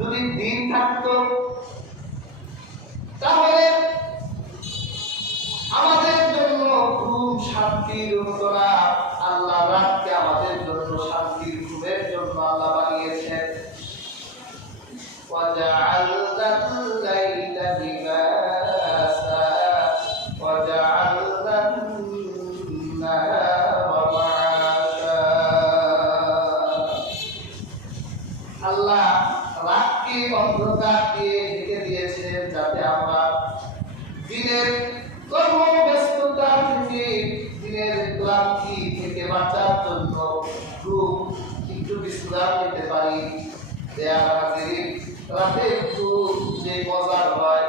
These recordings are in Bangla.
যদি দিন থাকতো তাহলে আমাদের জন্য ঘুম শান্তির হতো না। আল্লাহ রাতকে আমাদের জন্য শান্তির ঘুমের জন্য আল্লাহ বানিয়েছেন। وَجَعَلْنَا اللَّيْلَ لِبَاسًا وَجَعَلْنَا النَّهَارَ مَعَاشًا। আল্লাহ রাতকে অন্ধকার দিয়ে ঢেকে দিয়েছেন যাতে আমরা দিনের কর্মব্যস্ততা থেকে, দিনের ক্লান্তি থেকে বাঁচার জন্য একটু বিশ্রাম নিতে পারি। রাতে একটু যে মজার হয়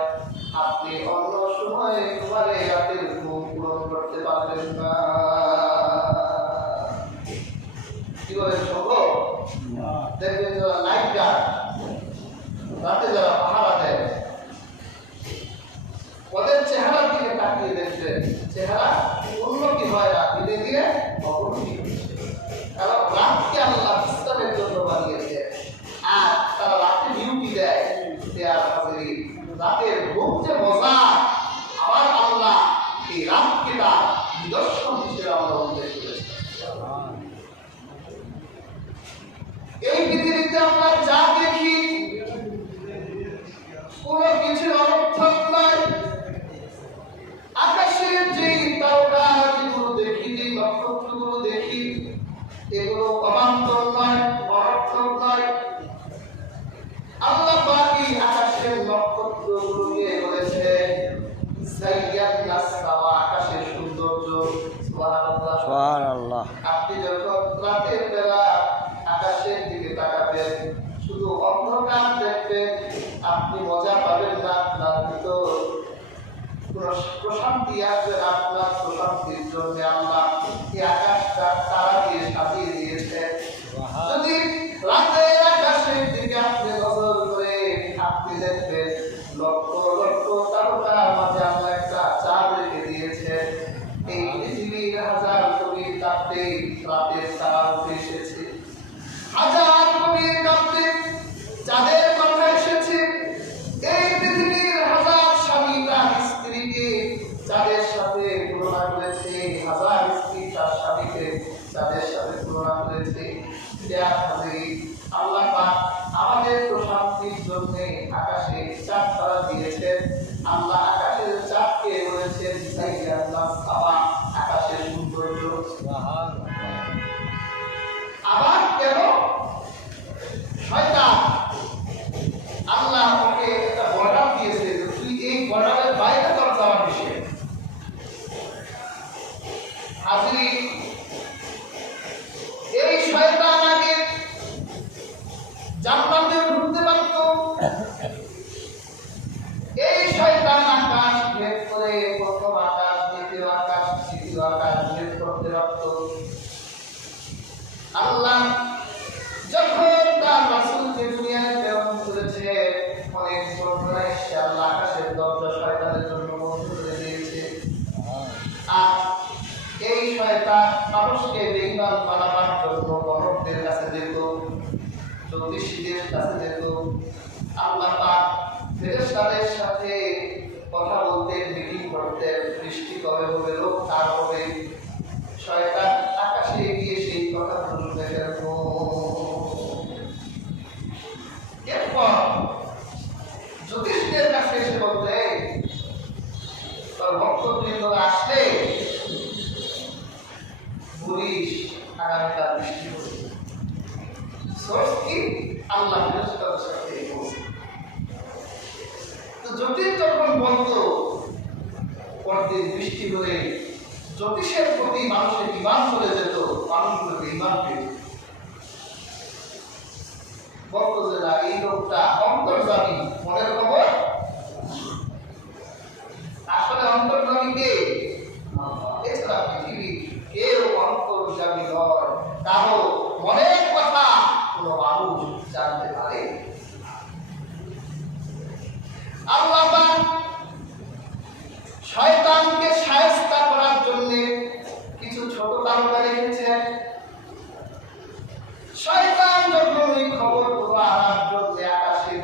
আপনি অন্য সময়ে ঘুমালে রাতের ঘুম পূরণ করতে পারবেন না। কি বলে সম্ভব? দেখবেন যারা নাইট গার্ড, রাতে যারা পাহারা দেয়, ওদের চেহারার দিকে তাকিয়ে দেখবেন চেহারা উন্নতি হয় না, ধীরে ধীরে অবনতি হচ্ছে। কারণ রাতকে আল্লাহ বিশ্রামের জন্য বানিয়েছে, আর তারা রাতে ডিউটি দেয়। রাতের ঘুম যে মজা, আবার আল্লাহ এই রাতকে তার নিদর্শন হিসেবে আমরা উল্লেখ করেছি। এই পৃথিবীতে আমরা যা দেখি কোনো কিছু অনর্থক নয়। আকাশের যে তারকা যেগুলো দেখি, যে নক্ষত্রগুলো দেখি, এগুলো অবান্তর নয়, অনর্থক নয়। আল্লাহ পাকি আকাশের নক্ষত্রগুলোকে বলেছে আকাশের সৌন্দর্য। সুবহানাল্লাহ। আপনি যখন রাতের বেলা আকাশের দিকে তাকাবেন, শুধু অন্ধকার দেখবেন, আপনি মজা পাবেন না। আপনার ভিতর প্রশান্তি আসবে। আপনার প্রশান্তির জন্য আল্লাহ এই আকাশটা তারা দিয়ে সাজিয়ে দিয়েছে। যদি রাতের আকাশের দিকে আপনি নজর করে আপনি দেখবেন লক্ষ লক্ষ তারকার মাঝে আল্লাহ একটা চাঁদ রেখে দিয়েছে। এই পৃথিবীর হাজার কোটির তাপে রাতের তারা উঠে এসেছে। হাজার কোটির তাপে চাঁদের কথা এসেছে। এই পৃথিবীর হাজার স্বামী তার স্ত্রীকে চাঁদের সাথে তুলনা করেছে, হাজার স্ত্রী তার স্বামীকে চাঁদের সাথে তুলনা করেছে। আল্লাহ পাক আমাদের প্রশান্তির জন্য আকাশে চাঁদ তারা দিয়েছেন। আল্লাহ আকাশের চাঁদকে বলেছেন আকাশের সৌন্দর্য। আবার কেন শয়তান আল্লাহ ওকে একটা বর্ডার দিয়েছে, তুই এই বর্ডারের বাইরে তোর যাওয়ার বিষয়। হাজির এই শয়তান আগে জান্নাতে ঢুকতে পারত। এই শয়তান আকাশ ভেদ করে প্রথম আকাশ, দ্বিতীয় আকাশ, তৃতীয় আকাশ ভেদ করতে পারত। আল্লাহ যখন তার রাসূলকে দুনিয়ায় প্রেরণ করেছে, অনেক ঘটনা এসে আল্লাহ আকাশের দরজা শয়তানের জন্য বন্ধ করে দিয়েছে। আর এই শয়তান মানুষকে বেঈমান বানাবার জন্য গণকদের কাছে যেত, জ্যোতিষীদের কাছে যেত। আল্লাহ পাক ফেরেশতাদের সাথে কথা বলতে, মিটিং করতে, বৃষ্টি কবে হবে, রোগ কার হবে। শয়তান আকাশে গিয়ে সেই কথা শুনতে গেল। এরপর জ্যোতিষীদের কাছে এসে বলতে, তোর ভক্তবৃন্দ আসলে বলিস আগামীকাল বৃষ্টি হবে। সোর্স কি? আল্লাহ ফেরেশতাদের সাথে তো জ্যোতিষ যখন বলতো পরদিন বৃষ্টি হলে জ্যোতিষের প্রতি মানুষের ঈমান চলে যেত, মানুষগুলোকে ঈমান পেত। বলতো যে না, এই লোকটা অন্তর্যামী, মনের খবর। আসলে অন্তর্যামী কে? এছাড়া পৃথিবীর কেউ অন্তর্যামী নয়। কারো মনের কথা কোনো মানুষ জানতে পারে। আল্লাহ পাক শয়তানকে শায়েস্তা করার জন্য কিছু ছোট তারকা রেখেছেন। শয়তান যখন ওই খবরগুলো আনার জন্য আকাশের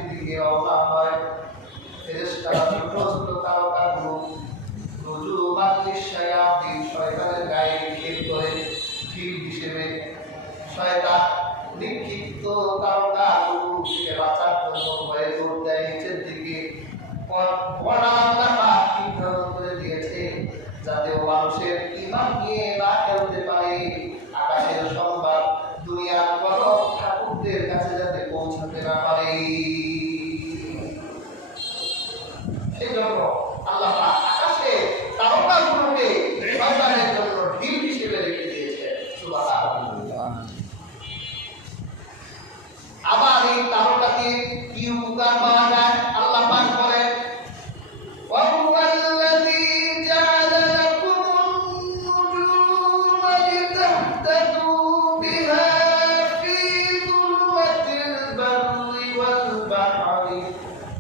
البحر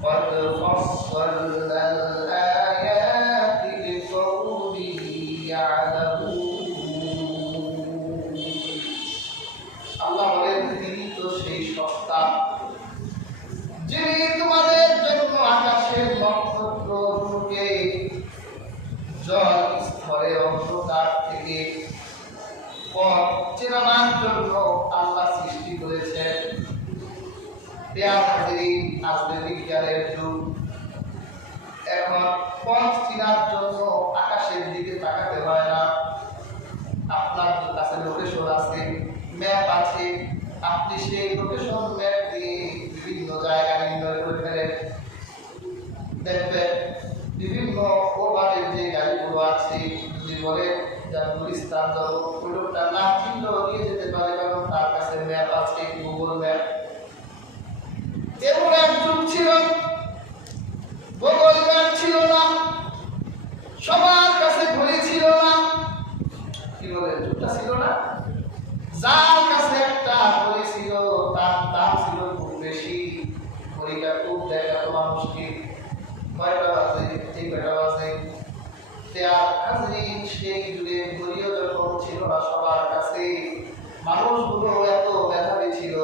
قد فصلنا الآيات لقوم يعلمون আল্লাহ বলেন তিনি তো সেই সত্তা যিনি তোমাদের জন্য আকাশের নক্ষত্রগুলোকে জল স্থলে অন্ধকার থেকে পথ চেনানোর জন্য আল্লাহ সৃষ্টি করেছেন। আসবে বিজ্ঞানের যুগ, এখন পথ চেনার জন্য আকাশের দিকে তাকাতে হয় না। আপনার কাছে লোকেশন আছে, ম্যাপ আছে, আপনি সেই লোকেশন ম্যাপ দিয়ে বিভিন্ন জায়গা নির্ণয় করে ফেলেন। দেখবেন বিভিন্ন ওভারের যে গাড়িগুলো আছে, যদি বলেন গুলিস্তান যাবো, ওই লোকটা না চিনলেও নিয়ে যেতে পারে, কারণ তার কাছে ম্যাপ আছে, গুগল ম্যাপ। এমন এক যুগ ছিল, গুগল ম্যাপ ছিল না, সবার কাছে ঘড়ি ছিল না, কি বলে যুগটা ছিল না। যার কাছে একটা ঘড়ি ছিল তার দাম ছিল খুব বেশি, ঘড়িটা খুব দেখা তো মানুষকে কয়টা বাজে, এই কয়টা বাজে। সেই যুগে ঘড়িও যখন ছিল না সবার কাছে, মানুষগুলো এত মেধাবী ছিল,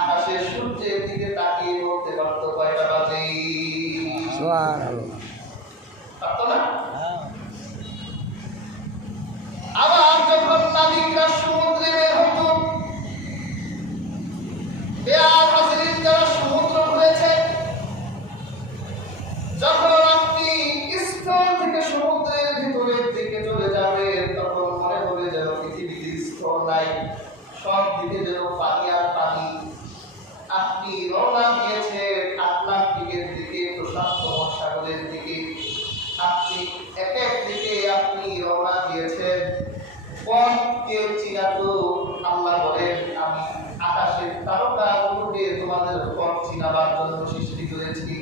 আকাশের সূর্যের দিকে তাকিয়ে বলতে পারতো কয়টা বাজে, পারতো না। আবার যখন নাবিকরা সমুদ্রে বের হতো, যারা সমুদ্র হয়েছে, যখন আপনি স্থল থেকে সমুদ্রের ভিতরের দিকে চলে যাবেন, তখন মনে হবে যেন পৃথিবীতে স্থল নাই, সব দিকে যেন পানি আর পানি। আপনি রওনা দিয়েছেন আটলান্টিকের দিকে, প্রশান্ত মহাসাগরের দিকে, আপনি এক এক দিকে আপনি রওনা দিয়েছেন, পথ কেউ চিনাতো। আল্লাহ বলেন আমি আকাশের তারকাগুলোকে তোমাদের পথ চিনাবার জন্য সৃষ্টি করেছি,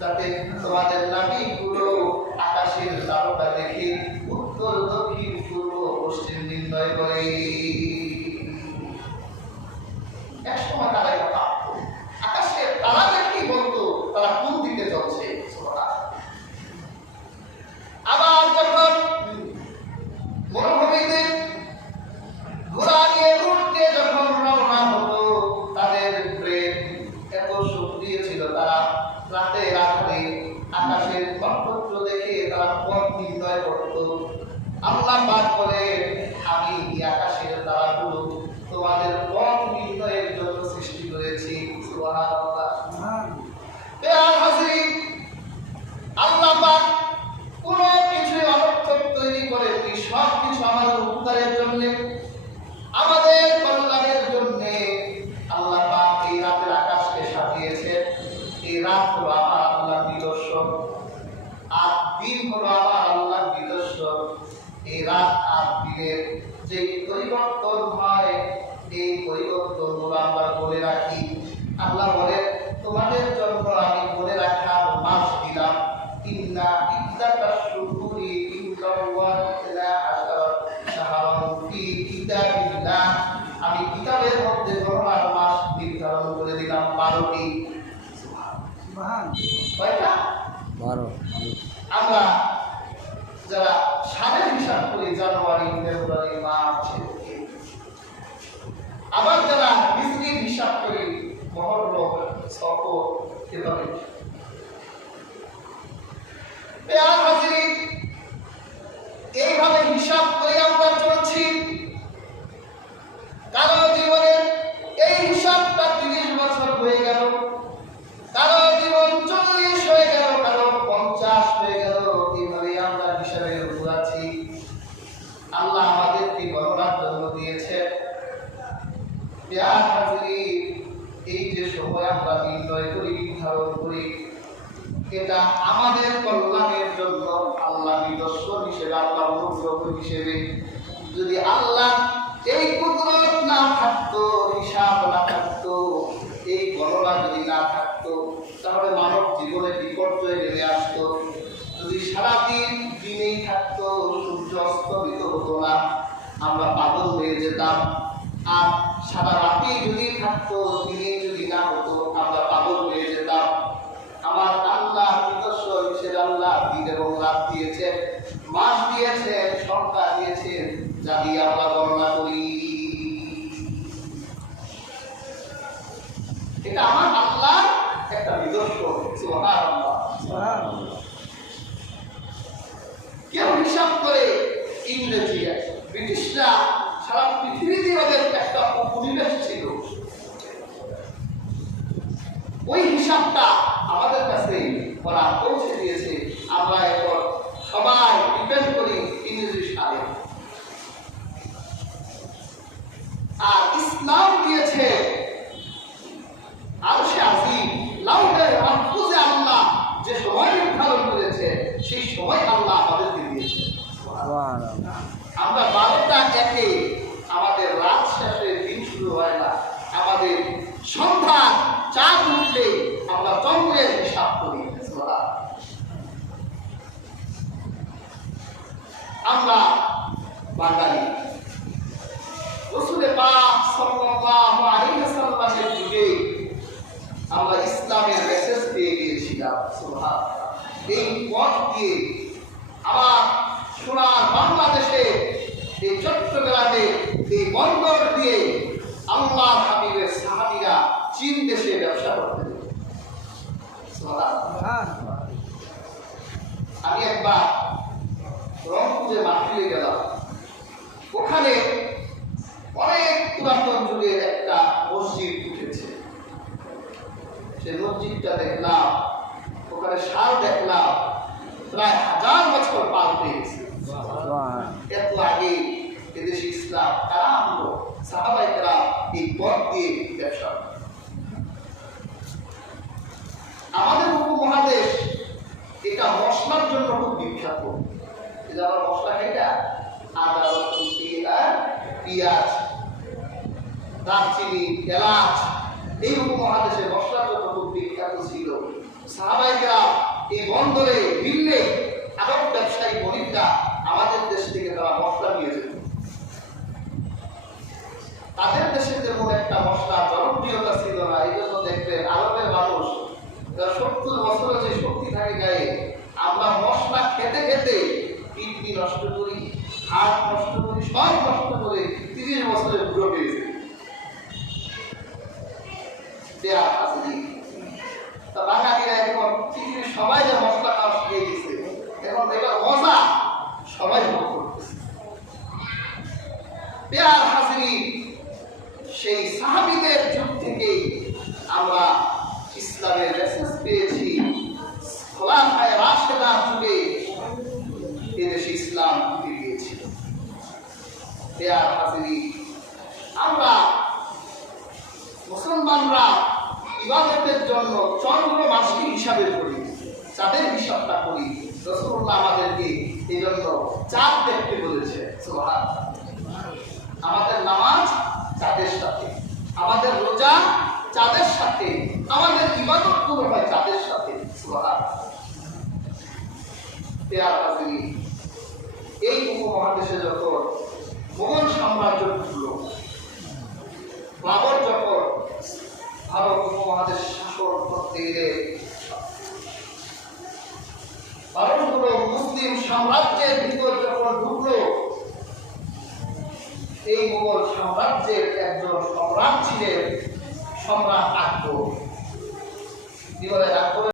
যাতে তোমাদের নাবিকগুলো আকাশের তারকা দেখে উত্তর দক্ষিণ পূর্ব পশ্চিম নির্ণয় করে। একসময় তারা এটা আকাশের তারা দেখেই বলতো তারা কোন দিকে চলছে। আবার যখন মরুভূমিতে ঘোড়া নিয়ে উঠতে যখন রওনা হতো, তাদের ব্রেন এত সক্রিয় ছিল, তারা রাতের আধারে আকাশের নক্ষত্র দেখে তারা পথ নির্ণয় করত। আল্লাহ পাক বলেন আমি আকাশের তারাগুলো তোমাদের পথ নির্ণয়ের জন্য সৃষ্টি করেছি। সুবহানাল্লাহ। আল্লাহ পাক কোনো কিছু অনর্থক তৈরি করেননি, সব কিছু আমাদের উপকারের জন্য, আমাদের কল্যাণের জন্য। আল্লাহ পাক এই রাতের আকাশকে সাজিয়েছেন। এই রাত হলো আমার আল্লাহর নিদর্শন, আর দিন হলো আমার আল্লাহর নিদর্শন। এই রাত আর দিনের যে পরিবর্তন হয়, এই পরিবর্তনগুলো আমরা বলে রাখি। আল্লাহ বলেন তোমাদের জন্য আমি বলে রাখার মাস দিলাম। ইন্না ইদ্দাতাশ শুহুরি ইনদাল্লাহি শাহরান ফি কিতাবিল্লাহ, আমি কিতাবের মধ্যে গণনার মাস নির্ধারণ করে দিলাম 12টি। কয়টা? 12। আমরা যারা সালের হিসাব করি জানুয়ারি, ফেব্রুয়ারি, মার্চ, আবার যারা হিজরির হিসাব করি মুহররম, সফর, এভাবে। এইভাবে হিসাব করে আমরা চলছি। কারো জীবনে এই হিসাবটা 30 বছর হয়ে গেল, কারো জীবন 40 হয়ে গেল, কারো 50 হয়ে গেল। এইভাবে আমরা হিসাবের উপর আছি। আল্লাহ আমাদেরকে গণনার জন্য দিয়েছে। এই যে সময় আমরা নির্ণয় করি, নির্ধারণ করি, এটা আমাদের কল্যাণের জন্য। আল্লাহ নিদর্শন হিসেবে, আল্লাহ অনুগ্রহ হিসেবে। যদি আল্লাহ এই কুদরত না থাকতো, হিসাব না থাকতো, এই গণনা যদি না থাকতো, তাহলে মানব জীবনে বিপর্যয় নেমে আসতো। যদি সারাদিন দিনেই থাকতো, সূর্য অস্তমিত হতো না, আমরা পাগল হয়ে যেতাম। আর সারা রাতেই যদি থাকতো, দিনে যদি না হতো, আমরা পাগল হয়ে রাত দিয়েছেন, মাস দিয়েছেন, সংখ্যা দিয়েছেন, যা দিয়ে আমরা গণনা করি। এটা আমার আল্লাহর একটা নিদর্শন। সুবহানাল্লাহ। কেউ হিসাব করে ইংরেজি, ব্রিটিশরা সারা পৃথিবীতে ওদের একটা উপনিবেশ ছিল, ওই হিসাবটা আমাদের কাছে ওরা পৌঁছে দিয়েছে। আমরা এখন সবাই ডিপেন্ড করি ইংরেজি সালে। আর ইসলাম দিয়েছে আরশে আজিম, লাউহে মাহফুজে আল্লাহ যে সময় নির্ধারণ করেছে, সেই সময় আল্লাহ আমাদেরকে দিয়েছে। আমরা 12টা একে আমাদের রাত শেষে দিন শুরু হয় না, আমাদের সন্ধ্যা চাঁদ উঠলে আমরা চন্দ্রের হিসাব করি। আমরা বাঙালি, রাসূল পাক সাল্লাল্লাহু আলাইহি ওয়াসাল্লামের যুগে আমরা ইসলামের মেসেজ পেয়ে গিয়েছিলাম। সুবহানাল্লাহ। এই পথ দিয়ে আমার সোনার বাংলাদেশে, এই চট্টগ্রামে, এই বন্দর দিয়ে আল্লাহ হাবিবের সাহাবীরা চীন দেশে ব্যবসা করতে যেত। আমি একবার রংপুরে মাহফিলে গেলাম, ওখানে অনেক পুরাতন যুগের একটা মসজিদ উঠেছে। সেই মসজিদটা দেখলাম, ওখানে সাল দেখলাম প্রায় 1000 বছর পার হয়েছে। এত আগে এদেশে ইসলাম কারা আনলো? সাহাবায়ে কেরাম এই পথ দিয়ে ব্যবসা। আমাদের উপমহাদেশ এটা মশলার জন্য খুব বিখ্যাত। যারা মশলা খাই না, আদা, রসুন, পেঁয়াজ, দারচিনি, এলাচ, এই উপমহাদেশে মশলার জন্য খুব বিখ্যাত ছিল। সাহাবায়ে কেরাম এই বন্দরে ভিড়লে আরব ব্যবসায়ী বণিকরা আমাদের দেশ থেকে তারা মশলা নিয়ে যেত। তাদের দেশে যেমন একটা মশলা জনপ্রিয়তা ছিল না, এই জন্য দেখবেন আরবের মানুষ 70 বছরে যে শক্তি থাকে গায়ে, আমরা মশলা খেতে খেতে কিডনি নষ্ট করি, হার্ট নষ্ট করি, সব নষ্ট করে 30 বছরে বুড়ো পেয়েছে। বাঙালিরা এখন পৃথিবীর সবাই যে মশলা খাওয়া শিখে গেছে, এখন এটার মজা সবাই ভোগ করতেছে। পেয়ার হাজিরি, সেই সাহাবীদের যুগ থেকে আমরা ইসলামের মেসেজ পেয়েছি। খোলাফায়ে রাশেদার যুগে এদেশে ইসলাম ফিরে গিয়েছিল। পেয়ার হাজিরি, আমরা মুসলমানরা ইবাদতের জন্য চন্দ্র মাসকে হিসাবে করি, চাঁদের হিসাবটা করি। রাসূলুল্লাহ আমাদেরকে এই জন্য চাঁদ দেখতে বলেছে। সুবহানাল্লাহ। আমাদের নামাজ চাঁদের সাথে, আমাদের রোজা চাঁদের সাথে, আমাদের ইবাদত গুলো হয় চাঁদের সাথে। সুবহানাল্লাহ। পেয়ার হাজিরি, এই উপমহাদেশে যখন মোগল সাম্রাজ্য ঢুকলো, বাবর যখন ভারত উপমহাদেশ শাসন করতে গেলে ভারতগুলো মুসলিম সাম্রাজ্যের ভিতর যখন ঢুকলো, এই মোগল সাম্রাজ্যের একজন সম্রাট ছিলেন সম্রাট আকবর।